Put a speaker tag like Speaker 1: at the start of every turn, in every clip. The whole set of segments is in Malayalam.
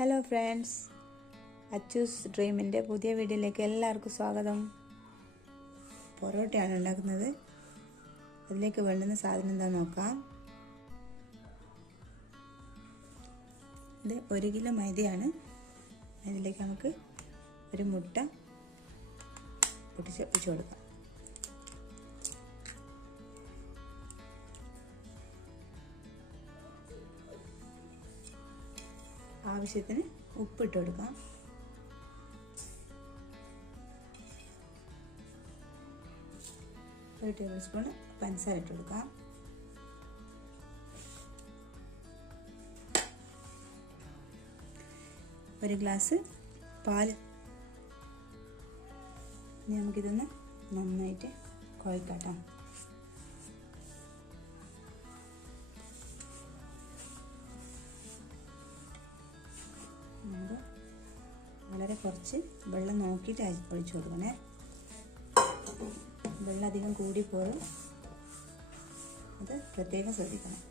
Speaker 1: ഹലോ ഫ്രണ്ട്സ് അച്ചൂസ് ഡ്രീമിന്റെ പുതിയ വീഡിയോയിലേക്ക് എല്ലാവർക്കും സ്വാഗതം. പൊറോട്ടയാണ് ഉണ്ടാക്കുന്നത്. അതിലേക്ക് വേണ്ടുന്ന സാധനം എന്താ നോക്കാം. ഇത് ഒരു കിലോ മൈദയാണ്. അതിലേക്ക് നമുക്ക് ഒരു മുട്ട പൊട്ടിച്ച് വെച്ച് കൊടുക്കാം. ആവശ്യത്തിന് ഉപ്പിട്ട് കൊടുക്കാം ഒരു ടേബിൾ സ്പൂൺ പഞ്ചസാര ഇട്ട് കൊടുക്കാം ഒരു ഗ്ലാസ് പാൽ. നമുക്കിതൊന്ന് നന്നായിട്ട് കുഴക്കാട്ടോ. നമുക്ക് വളരെ കുറച്ച് വെള്ളം നോക്കിയിട്ട് ഒഴിച്ചു കൊടുക്കണേ. വെള്ളം അധികം കൂടിപ്പോഴും അത് പ്രത്യേകം ശ്രദ്ധിക്കണം.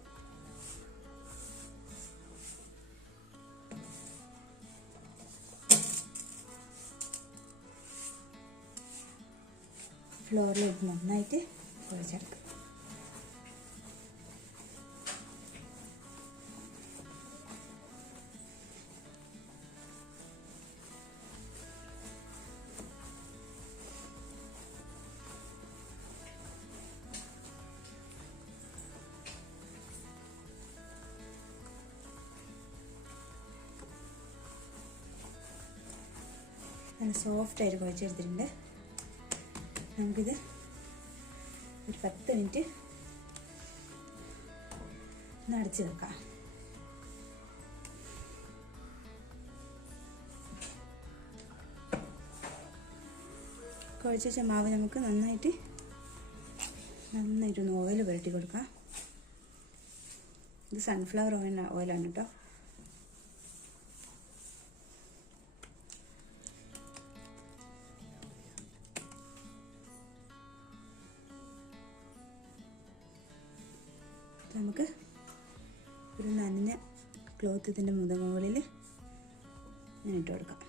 Speaker 1: ഫ്ലോറിലേക്ക് നന്നായിട്ട് കുഴച്ചെടുക്കാം. നല്ല സോഫ്റ്റായിട്ട് കുഴച്ചെടുത്തിട്ടുണ്ട്. നമുക്കിത് ഒരു പത്ത് മിനിറ്റ് ഒന്ന് അടച്ചു വെക്കാം. കുഴച്ച വെച്ച മാവ് നമുക്ക് നന്നായിട്ട് നന്നായിട്ടൊന്ന് ഓയിൽ പുരട്ടി കൊടുക്കാം. ഇത് സൺഫ്ലവർ ഓയിൽ ഓയിലാണ് കേട്ടോ ക്ലോത്ത് ഇതിന്റെ മുതമുകളിൽ ഞാൻ ഇട്ട് കൊടുക്കാം.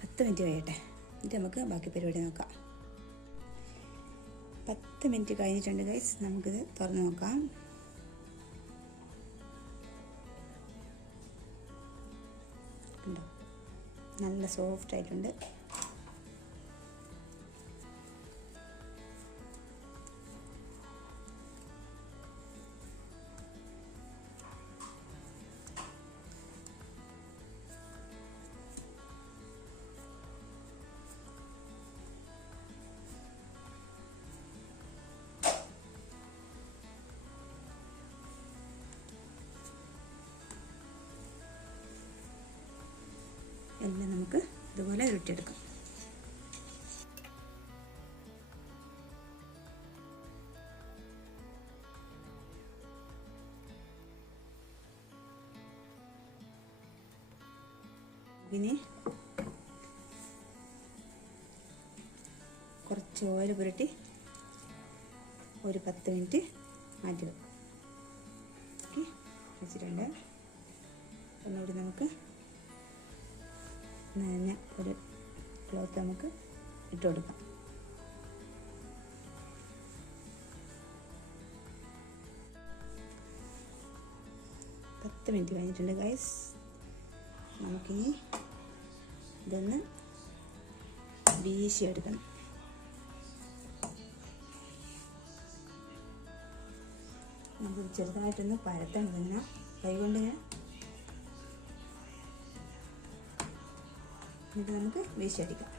Speaker 1: പത്ത് മിനിറ്റ് കഴിയട്ടെ. എന്നിട്ട് നമുക്ക് ബാക്കി പരിപാടി നോക്കാം. പത്ത് മിനിറ്റ് കഴിഞ്ഞിട്ടുണ്ട് ഗൈസ് നമുക്കിത് തുറന്ന് നോക്കാം. ഉണ്ടോ നല്ല സോഫ്റ്റ് ആയിട്ടുണ്ട്. എല്ലാം നമുക്ക് ഇതുപോലെ ഉരുട്ടിയെടുക്കാം. ഇനി കുറച്ച് ഓയിൽ പുരട്ടി ഒരു പത്ത് മിനിറ്റ് മാറ്റി വെക്കും വെച്ചിട്ടുണ്ട്. ഒന്നുകൂടി നമുക്ക് നനഞ്ഞ ഒരു ക്ലോത്ത് നമുക്ക് ഇട്ട് കൊടുക്കാം. പത്ത് മിനിറ്റ് കഴിഞ്ഞിട്ടുണ്ട് ഗൈസ് നമുക്കിനി ഇതൊന്ന് വീശി എടുക്കണം. നമുക്ക് ചെറുതായിട്ടൊന്ന് പരത്തണം ഇങ്ങനെ കൈകൊണ്ട് ഇങ്ങനെ എന്നിട്ട് നമുക്ക് വീശടിക്കാം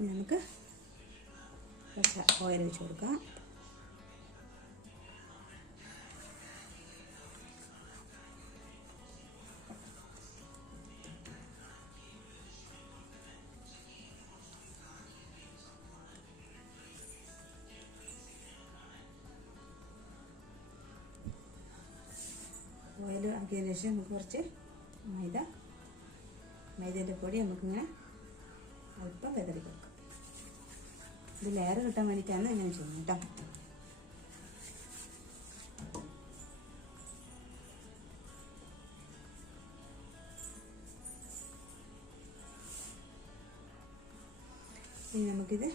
Speaker 1: നമുക്ക് കുറച്ച് ഓയിൽ വെച്ച് കൊടുക്കാം. ഓയിൽ ആക്കിയതിന് ശേഷം നമുക്ക് കുറച്ച് മൈദ മൈദന്റെ പൊടി നമുക്കിങ്ങനെ അല്പം വിതറി കൊടുക്കാം ഇത് ലെയർ കിട്ടാൻ വേണ്ടിയിട്ടാണ് ഞാൻ ചെയ്യുന്നത് കേട്ടോ ഇനി നമുക്കിത്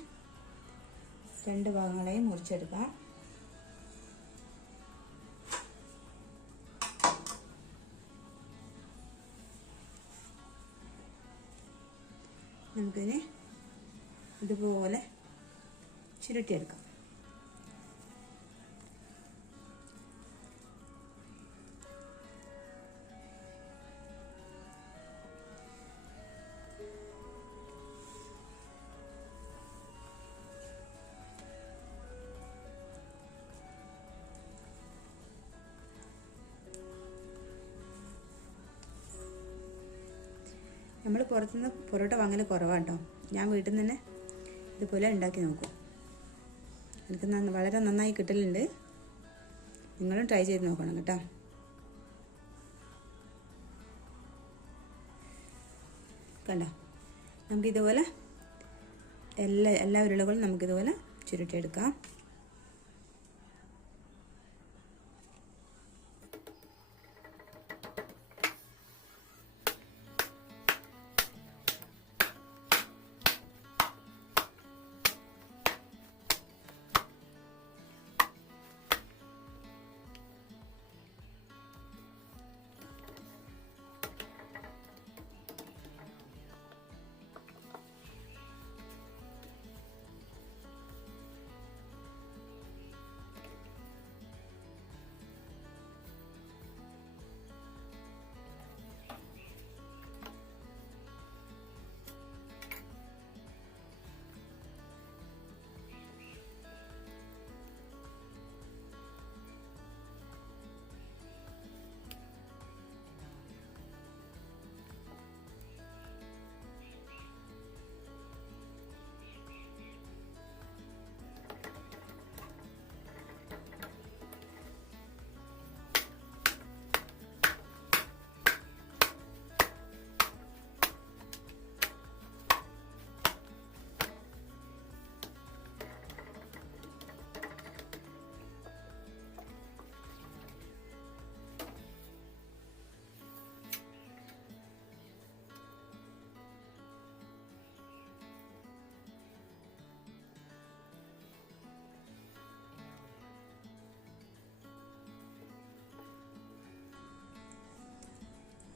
Speaker 1: രണ്ട് ഭാഗങ്ങളായി മുറിച്ചെടുക്കാം. നമുക്കിതിനെ ഇതുപോലെ ചുരുട്ടിയെടുക്കാം. നമ്മൾ പുറത്തുനിന്ന് പൊറോട്ട വാങ്ങൽ കുറവാണ് കേട്ടോ ഞാൻ വീട്ടിൽ നിന്ന് തന്നെ ഇതുപോലെ ഉണ്ടാക്കി നോക്കും. എനിക്ക് വളരെ നന്നായി കിട്ടലുണ്ട്. നിങ്ങളും ട്രൈ ചെയ്ത് നോക്കണം കേട്ടോ. കണ്ടോ? നമുക്കിതുപോലെ എല്ലാ എല്ലാ ഉരുളകളും നമുക്കിതുപോലെ ചുരുട്ടിയെടുക്കാം.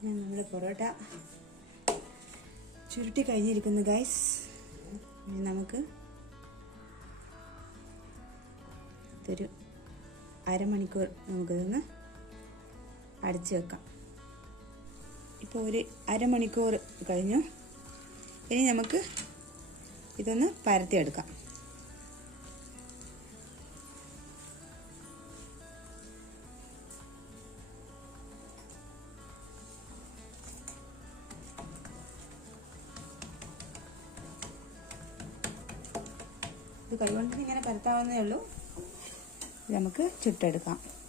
Speaker 1: ഞാൻ നമ്മുടെ പൊറോട്ട ചുരുട്ടി കഴിഞ്ഞിരിക്കുന്നു ഗൈസ് ഇനി നമുക്ക് ഇതൊരു അരമണിക്കൂർ നമുക്കിതൊന്ന് അടച്ചു വെക്കാം. ഇപ്പോൾ ഒരു അരമണിക്കൂർ കഴിഞ്ഞു. ഇനി നമുക്ക് ഇതൊന്ന് പരത്തിയെടുക്കാം. കൈകൊണ്ട് ഇങ്ങനെ പരത്താവുന്നേ ഉള്ളൂ. നമുക്ക് ചുട്ടെടുക്കാം.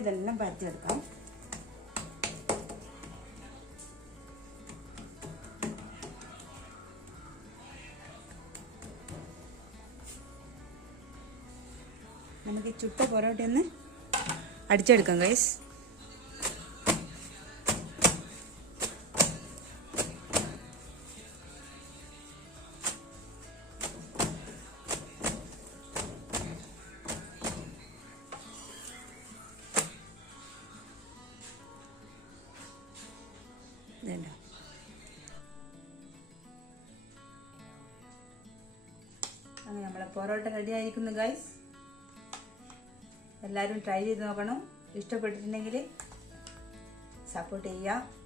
Speaker 1: ഇതെല്ലാം പരത്തിയെടുക്കാം നമുക്ക് ചുട്ട പൊറോട്ടയൊന്ന് അടിച്ചെടുക്കാം ഗൈസ് ഇതുണ്ടോ അങ്ങനെ നമ്മളെ പൊറോട്ട റെഡി ആയിരിക്കുന്നു ഗൈസ് എല്ലാവരും ട്രൈ ചെയ്ത് നോക്കണം. ഇഷ്ടപ്പെട്ടിട്ടുണ്ടെങ്കിൽ സപ്പോർട്ട് ചെയ്യുക.